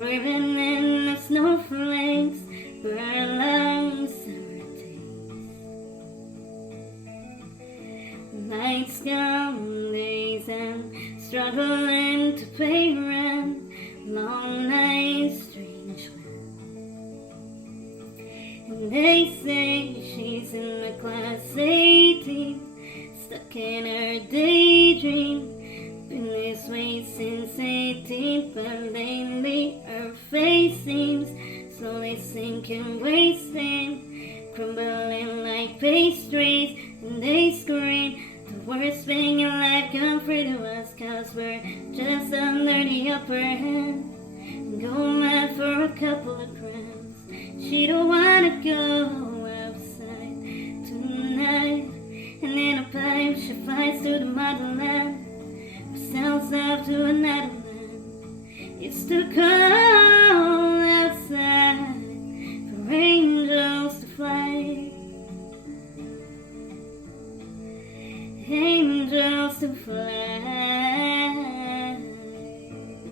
breathing in the snowflakes for a long summer days. Nights come, days, and struggling to pay rent. Long nights, strange wind. And they say she's in the class 18, stuck in her daydream. Been this way since 18, but lately her face seems slowly sinking, wasting, crumbling like pastries. And they scream, the worst thing in life come free to us, 'cause we're just under the upper hand. Go mad for a couple of grams. She don't wanna go outside tonight. And in a pipe she flies to the motherland, sounds up to another land. It's too cold outside for angels to fly. Angels to fly.